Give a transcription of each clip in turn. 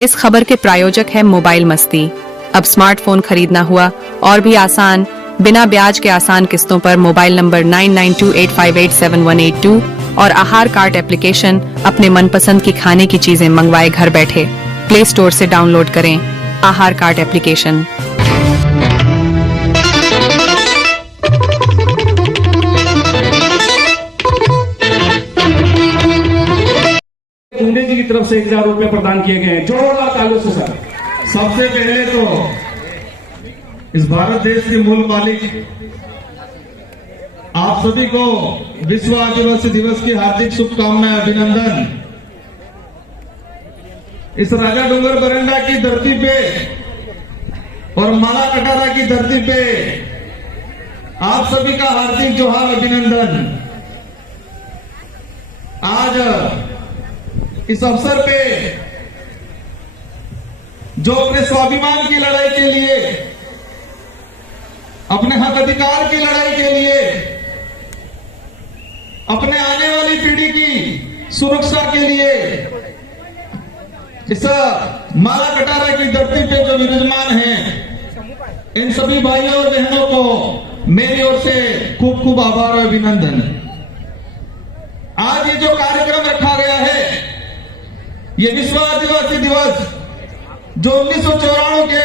इस खबर के प्रायोजक है मोबाइल मस्ती। अब स्मार्टफोन खरीदना हुआ और भी आसान, बिना ब्याज के आसान किस्तों पर मोबाइल नंबर 9928587182 और आहार कार्ट एप्लीकेशन अपने मनपसंद की खाने की चीजें मंगवाए घर बैठे। प्ले स्टोर से डाउनलोड करें आहार कार्ट एप्लीकेशन। पुणे जी की तरफ से 1000 रुपए प्रदान किए गए हैं। जोरदार तालियों से सर। सबसे पहले तो इस भारत देश के मूल मालिक आप सभी को विश्व आदिवासी दिवस की हार्दिक शुभकामनाएं, अभिनंदन। इस राजा डूंगर बरंडा की धरती पे और माला कटारा की धरती पे आप सभी का हार्दिक जोहार, अभिनंदन। आज इस अवसर पे जो अपने स्वाभिमान की लड़ाई के लिए, अपने हक अधिकार की लड़ाई के लिए, अपने आने वाली पीढ़ी की सुरक्षा के लिए इस माला कटारा की धरती पे जो विराजमान हैं, इन सभी भाइयों और बहनों को मेरी ओर से खूब खूब आभार और अभिनंदन। आज ये जो कार्यक्रम रखा गया है, ये विश्व आदिवासी दिवस जो 1994 के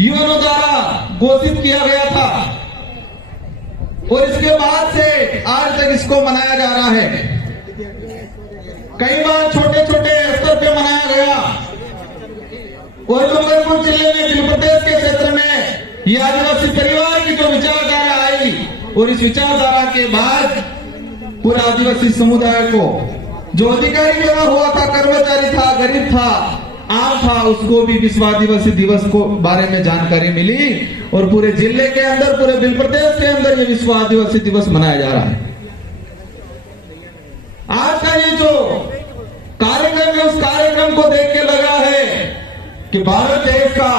यूएनओ द्वारा घोषित किया गया था और इसके बाद से आज तक इसको मनाया जा रहा है। कई बार छोटे छोटे स्तर पे मनाया गया और डूंगरपुर जिले में बिल प्रदेश के क्षेत्र में ये आदिवासी परिवार की जो विचारधारा आई और इस विचारधारा के बाद पूरे आदिवासी समुदाय को जो अधिकारी बना हुआ था, कर्मचारी था, गरीब था, आम था, उसको भी विश्व आदिवासी दिवस को बारे में जानकारी मिली और पूरे जिले के अंदर, पूरे बिल प्रदेश के अंदर ये विश्व आदिवासी दिवस मनाया जा रहा है। आज का ये जो कार्यक्रम है, उस कार्यक्रम को देख के लगा है कि भारत देश का,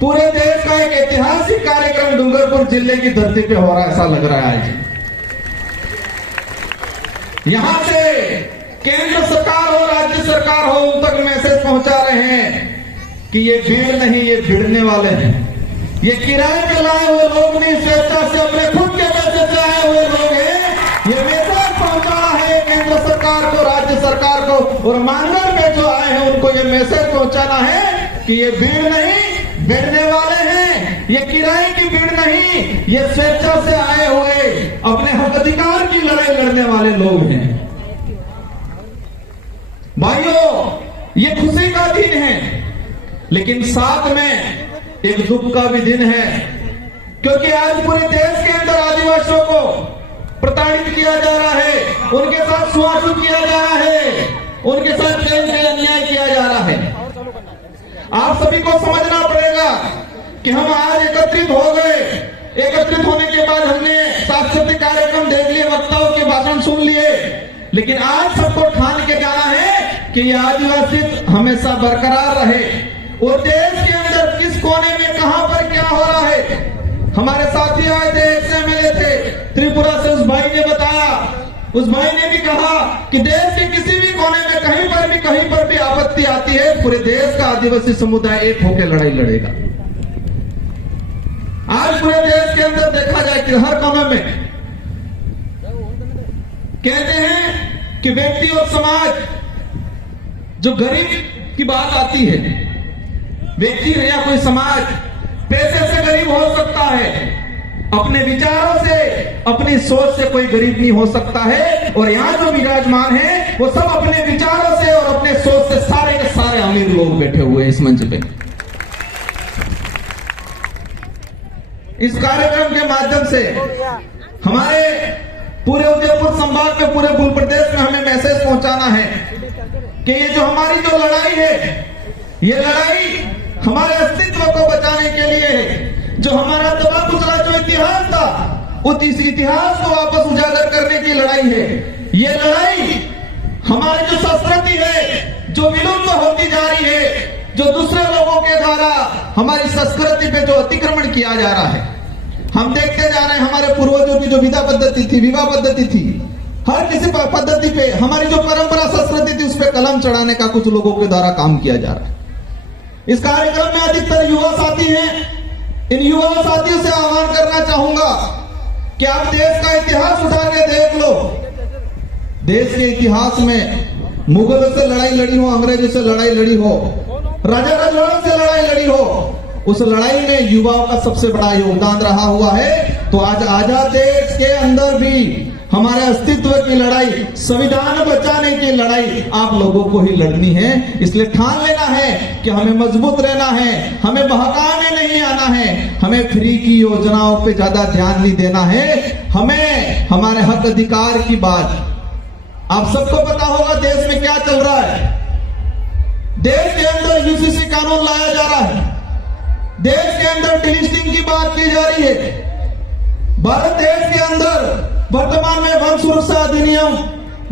पूरे देश का एक ऐतिहासिक कार्यक्रम डूंगरपुर जिले की धरती पे हो रहा है, ऐसा लग रहा है। यहां से केंद्र सरकार हो, राज्य सरकार हो, उन तक मैसेज पहुंचा रहे हैं कि ये भीड़ नहीं, ये भिड़ने वाले हैं। ये किराए पे लाए हुए लोग नहीं, स्वेच्छा से अपने खुद के पैसे से आए हुए लोग हैं। ये मैसेज पहुंचाना है केंद्र सरकार को, राज्य सरकार को, और मानगढ़ में जो आए हैं उनको ये मैसेज पहुंचाना है कि ये भीड़ नहीं, भिड़ने वाले हैं। ये किराए की भीड़ नहीं, ये स्वेच्छा से आए हुए अपने हक अधिकार की लड़ाई लड़ने वाले लोग हैं। भाइयों, ये खुशी का दिन है, लेकिन साथ में एक दुख का भी दिन है, क्योंकि आज पूरे देश के अंदर आदिवासियों को प्रताड़ित किया जा रहा है, उनके साथ छुआछूत किया जा रहा है, उनके साथ जेल में अन्याय किया जा रहा है। आप सभी को समझना पड़ेगा कि हम आज एकत्रित हो गए। एकत्रित होने के बाद हमने सांस्कृतिक कार्यक्रम देख लिए, वक्ताओं के भाषण सुन लिए, लेकिन आज सबको ठान के जाना है कि ये आदिवासी हमेशा बरकरार रहे और देश के अंदर किस कोने में कहां पर क्या हो रहा है। हमारे साथी आए थे, एमएलए थे त्रिपुरा से, उस भाई ने बताया, उस भाई ने भी कहा कि देश के किसी भी कोने में कहीं पर भी आपत्ति आती है, पूरे देश का आदिवासी समुदाय एक होकर लड़ाई लड़ेगा। आज पूरे देश के अंदर देखा जाए कि हर कोने में कहते हैं कि व्यक्ति और समाज, जो गरीब की बात आती है, व्यक्ति या कोई समाज पैसे से गरीब हो सकता है, अपने विचारों से, अपनी सोच से कोई गरीब नहीं हो सकता है। और यहाँ जो विराजमान है वो सब अपने विचारों से और अपने सोच से सारे के सारे अमीर लोग बैठे हुए हैं इस मंच पे। इस कार्यक्रम के माध्यम से हमारे पूरे उदयपुर संभाग में, पूरे पूर्व प्रदेश में हमें मैसेज पहुंचाना है कि ये जो हमारी जो लड़ाई है, ये लड़ाई हमारे अस्तित्व को बचाने के लिए है। जो हमारा दबा कुचला जो इतिहास था, उस इतिहास को वापस उजागर करने की लड़ाई है। ये लड़ाई हमारी जो संस्कृति है, जो विलुप्त होती जा रही है, जो दूसरे लोगों के द्वारा हमारी संस्कृति पे जो अतिक्रमण किया जा रहा है। हम देखते जा रहे हैं हमारे पूर्वजों की जो विवाह पद्धति थी, हर किसी पद्धति पे हमारी जो परंपरा संस्कृति थी उस पे कलम चढ़ाने का कुछ लोगों के द्वारा काम किया जा रहा है। इस कार्यक्रम में अधिकतर युवा साथी हैं। इन युवा साथियों से आह्वान करना चाहूंगा कि आप देश का इतिहास उठा के देख लो। देश के इतिहास में मुगलों से लड़ाई लड़ी हो, अंग्रेजों से लड़ाई लड़ी हो, राजा रजवाड़ों से लड़ाई लड़ी हो, उस लड़ाई में युवाओं का सबसे बड़ा योगदान रहा हुआ है। तो आज आजाद देश के अंदर भी हमारे अस्तित्व की लड़ाई, संविधान बचाने की लड़ाई आप लोगों को ही लड़नी है। इसलिए ठान लेना है कि हमें मजबूत रहना है, हमें बहकाने नहीं आना है, हमें फ्री की योजनाओं पे ज्यादा ध्यान नहीं देना है। हमें हमारे हक अधिकार की बात, आप सबको पता होगा देश में क्या चल रहा है। देश के अंदर यूसीसी कानून लाया जा रहा है, देश के अंदर डिलिस्टिंग की बात की जा रही है। भारत देश के अंदर वर्तमान में वन सुरक्षा अधिनियम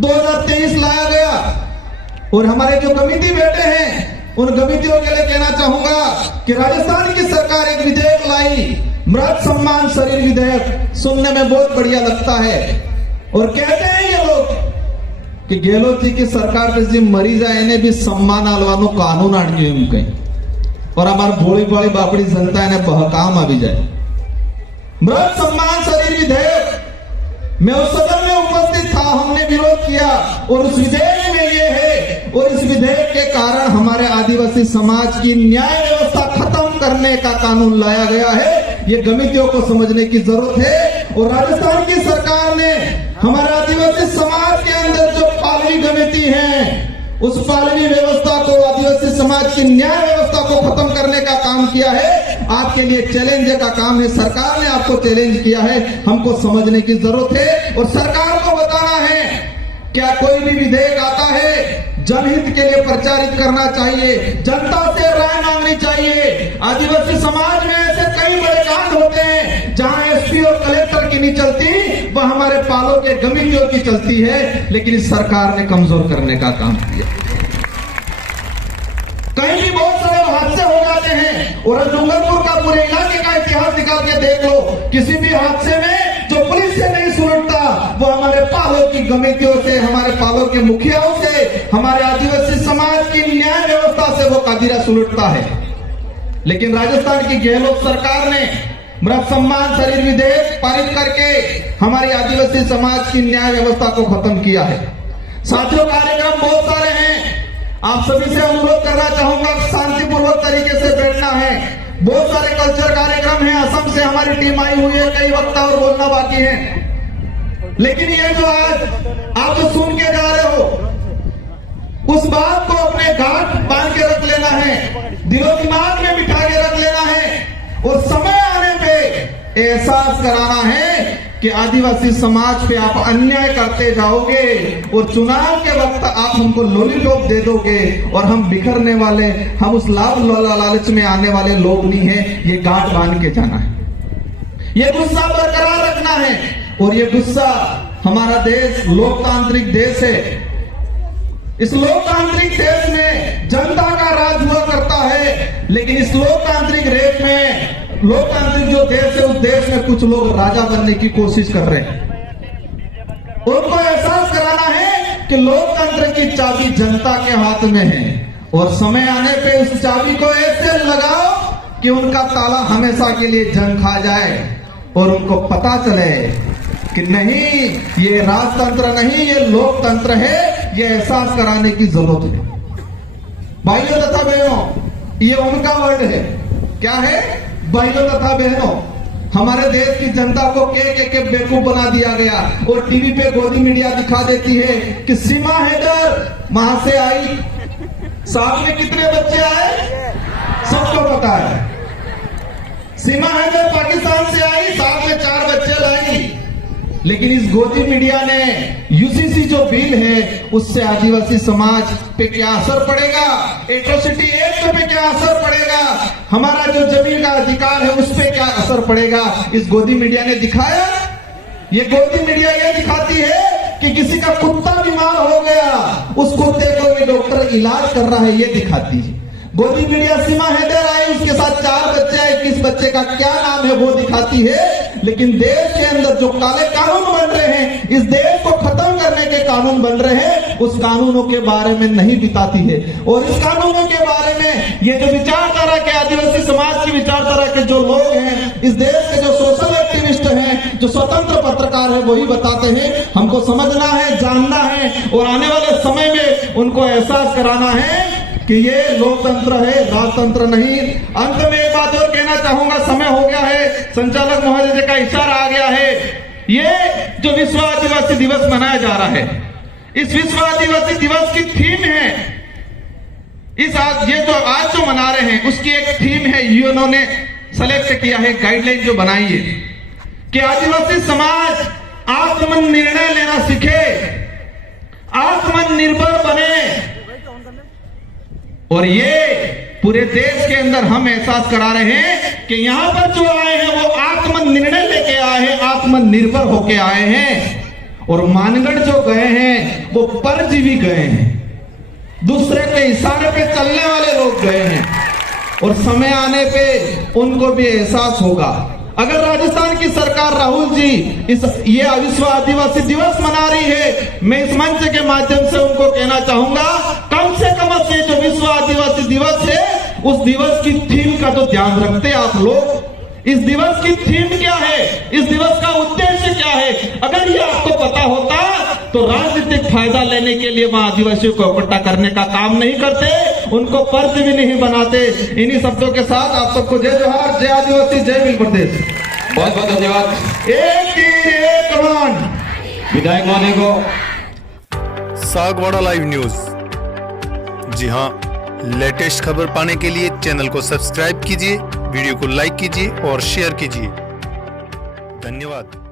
2023 लाया गया और हमारे जो कमेटी बैठे हैं उन कमेटियों के लिए कहना चाहूंगा कि राजस्थान की सरकार एक विधेयक लाई, मृत सम्मान शरीर विधेयक। सुनने में बहुत बढ़िया लगता है और कहते हैं ये लोग कि गहलोत जी की सरकार पे जी मरी जाए ने भी सम्मान आलवानो कानून आणियो एम कहीं और हमारी भोली भाली बापड़ी जनता ने बहकाम आ भी जाए। मृत सम्मान शरीर विधेयक, मैं उस सदन में उपस्थित था, हमने विरोध किया और उस विधेयक में ये है और इस विधेयक के कारण हमारे आदिवासी समाज की न्याय व्यवस्था खत्म करने का कानून लाया गया है। ये कमेटियों को समझने की जरूरत है। और राजस्थान की सरकार ने हमारे आदिवासी समाज के अंदर जो पालवी कमेटी है उस पालवी व्यवस्था को, आदिवासी समाज की न्याय व्यवस्था को खत्म करने का काम किया है। आपके लिए चैलेंज का काम है, सरकार ने आपको चैलेंज किया है, हमको समझने की जरूरत है और सरकार को बताना है क्या कोई भी विधेयक आता है जनहित के लिए प्रचारित करना चाहिए, जनता से राय मांगनी चाहिए। आदिवासी समाज में ऐसे कई बड़े कांड होते हैं जहां एसपी और कलेक्टर की नहीं चलती, वह हमारे पालों के कमेटियों की चलती है, लेकिन इस सरकार ने कमजोर करने का काम किया। कहीं भी बहुत सारे हादसे हो जाते हैं और डूंगरपुर का पूरे इलाके का इतिहास निकाल के देख लो, किसी भी हादसे में जो पुलिस से नहीं सुलटता वो हमारे पालों की कमेटियों से, हमारे पालों के मुखियाओं से, हमारे आदिवासी समाज की न्याय व्यवस्था से वो कादिरा सुलटता है। लेकिन राजस्थान की गहलोत सरकार ने मृत सम्मान शरीर विधेयक पारित करके हमारी आदिवासी समाज की न्याय व्यवस्था को खत्म किया है। साथियों, कार्यक्रम बहुत सारे हैं, आप सभी से अनुरोध करना चाहूंगा शांतिपूर्वक तरीके से बैठना है। बहुत सारे कल्चर कार्यक्रम हैं, असम से हमारी टीम आई हुई है, कई वक्ता और बोलना बाकी है। लेकिन ये जो आज आप जो सुन के जा रहे हो उस बात को अपने गांठ बांध के रख लेना है, दिलो दिमाग में बिठा के रख लेना है और समय आने पे एहसास कराना है कि आदिवासी समाज पे आप अन्याय करते जाओगे और चुनाव के वक्त आप हमको लॉलीपॉप दे दोगे और हम बिखरने वाले, हम उस लाभ लालच में आने वाले लोग नहीं है। ये गांठ बांध के जाना है, ये गुस्सा बरकरार रखना है। और ये गुस्सा, हमारा देश लोकतांत्रिक देश है, इस लोकतांत्रिक देश में जनता का राज हुआ करता है, लेकिन इस लोकतांत्रिक देश में, लोकतांत्रिक जो देश है उस देश में कुछ लोग राजा बनने की कोशिश कर रहे हैं। उनको एहसास कराना है कि लोकतंत्र की चाबी जनता के हाथ में है और समय आने पे उस चाबी को ऐसे लगाओ कि उनका ताला हमेशा के लिए जंग खा जाए और उनको पता चले कि नहीं, ये राजतंत्र नहीं, ये लोकतंत्र है। ये एहसास कराने की जरूरत है। भाइयों तथा बहनों, ये उनका वर्ड है, क्या है? भाइयों तथा बहनों, हमारे देश की जनता को के बेवकूफ बना दिया गया और टीवी पे गोदी मीडिया दिखा देती है कि सीमा हैदर वहां से आई, साथ में कितने बच्चे आए सबको पता है। सीमा हैदर पाकिस्तान से आई, साथ में 4 बच्चे लाई। लेकिन इस गोदी मीडिया ने यूसीसी जो बिल है उससे आदिवासी समाज पे क्या असर पड़ेगा, एट्रोसिटी एक्ट पे क्या असर पड़ेगा, हमारा जो जमीन का अधिकार है उस पे क्या असर पड़ेगा, इस गोदी मीडिया ने दिखाया। ये गोदी मीडिया ये दिखाती है कि किसी का कुत्ता बीमार हो गया, उस कुत्ते को ये डॉक्टर इलाज कर रहा है, ये दिखाती है। गोदी मीडिया सीमा हैदर आई, उसके साथ 4 बच्चे आए, किस बच्चे का क्या नाम है वो दिखाती है। लेकिन देश के अंदर जो काले कानून बन रहे हैं, इस देश को खत्म करने कानून बन रहे हैं उस कानूनों के बारे में नहीं बताती है। और इस कानूनों के बारे में ये जो विचारधारा के आदिवासी समाज की विचारधारा के जो लोग हैं, इस देश के जो सोशल एक्टिविस्ट हैं, जो स्वतंत्र पत्रकार है, वही बताते हैं। हमको समझना है, जानना है और आने वाले समय में उनको एहसास कराना है कि ये लोकतंत्र है, राजतंत्र नहीं। अंत में एक बात और कहना चाहूंगा, समय हो गया है, संचालक महोदय जी का इशारा आ गया है। ये जो विश्व आदिवासी दिवस मनाया जा रहा है, इस विश्व आदिवासी दिवस की थीम है, ये जो आज जो मना रहे हैं उसकी एक थीम है, यूएनओ ने सेलेक्ट किया है, गाइडलाइन जो बनाई है कि आदिवासी समाज आत्मनिर्णय लेना सीखे, आत्मनिर्भर बने। और ये पूरे देश के अंदर हम एहसास करा रहे हैं कि यहां पर जो आए हैं वो आत्मनिर्णय लेके आए हैं, आत्मनिर्भर होके आए हैं। और मानगढ़ जो गए हैं वो परजीवी गए हैं, दूसरे के इशारे पे चलने वाले लोग गए हैं। और समय आने पे उनको भी एहसास होगा। अगर राजस्थान की सरकार, राहुल जी, ये विश्व आदिवासी दिवस मना रही है, मैं इस मंच के माध्यम से उनको कहना चाहूंगा, कम से कम ये जो विश्व आदिवासी दिवस है उस दिवस की थीम का तो ध्यान रखते आप लोग। इस दिवस की थीम क्या है, इस दिवस का उद्देश्य क्या है, अगर ये आपको पता होता तो राजनीतिक फायदा लेने के लिए वहां आदिवासियों को इकट्ठा करने का काम नहीं करते, उनको पर्च भी नहीं बनाते। इन्हीं शब्दों के साथ आप सबको जय जोहार, जय आदिवासी, जय मिल प्रदेश। बहुत बहुत धन्यवाद एक तीर एक कमान। विधायक महोदय को। Sagwara live news. जी हाँ, लेटेस्ट खबर पाने के लिए चैनल को सब्सक्राइब कीजिए, वीडियो को लाइक कीजिए और शेयर कीजिए। धन्यवाद।